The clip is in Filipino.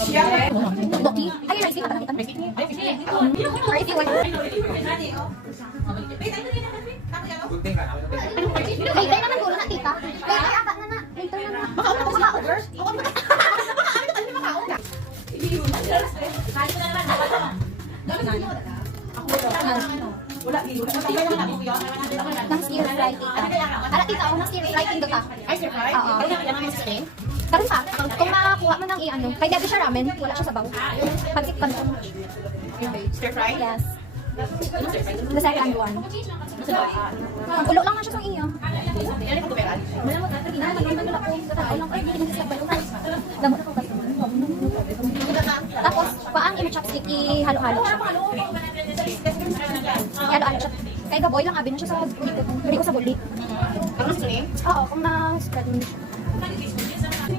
Doki? Ay, rice cake. Or if you want. Later naman guro na, tita. Later, aka na na. Later na na. Makauna ko maka-order. Nang stir fry, tita. Ara, tita, ako nang stir fry, tindo ta. Ay, sir, fry? Oo. Karon pa, kung makakuha mo ng i-ano, kaya dati siya ramen, wala siya sabaw. Pagkikpan ko. Stir fry? Yes. The second one. Ang ulo lang na siya sa iyo. Tapos, paang i-chopstick, i-halo-halo siya. I-halo-halo siya. Kaya gaboy lang, abi na siya sa bulik ko. Hindi ko sa bulik. Ano sa name? Oo, kung na-spread mo siya.